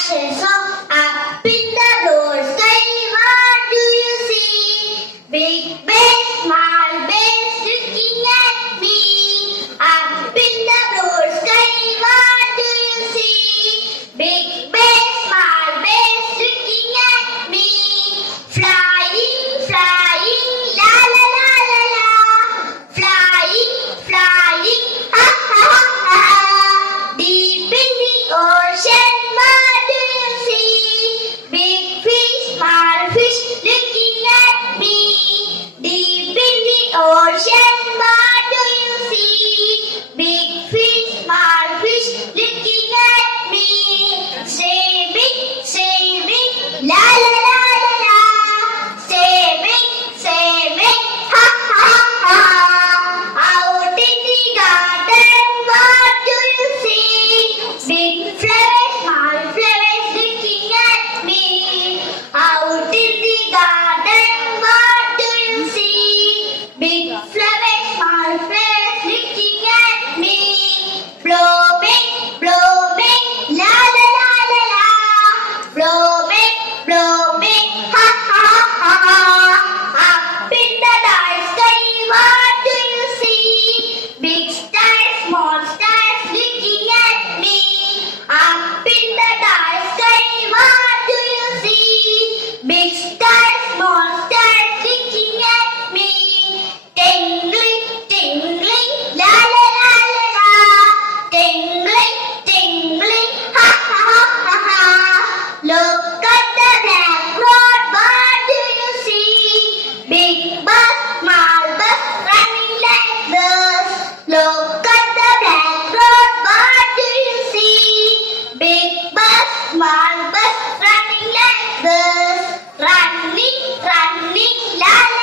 action song. Up in the blue sky, what do you see? Big big small big looking at me. Up in the blue sky, what do you see? Big big small big looking at me. Flying, flying, la la la la la. Flying, flying, ha ha ha ha. Deep in the ocean, what do you see? Big fish, small fish looking at me. Deep in the ocean, what do you see? Big fish, small fish looking at me. Swimming, la la la la la. Swimming, ha ha ha ha. Out in the garden, what do you see? Big flowers, small flowers looking at me. Out in the garden, what do you see? Big flowers, small flowers looking at me. Blooming, la la la la la. Blooming, ha ha ha ha. Up in the dark sky, what do you see? Big stars, small stars looking at me. Up in the dark sky, what do you see? Big stars, small stars looking at me. Tingling, la la la la la. Tingling, ha ha ha ha. Look at the blackboard, what do you see? Big bus, small bus running like this. Look at the blackboard, what do you see? Big bus, small bus running like this. Running, la la.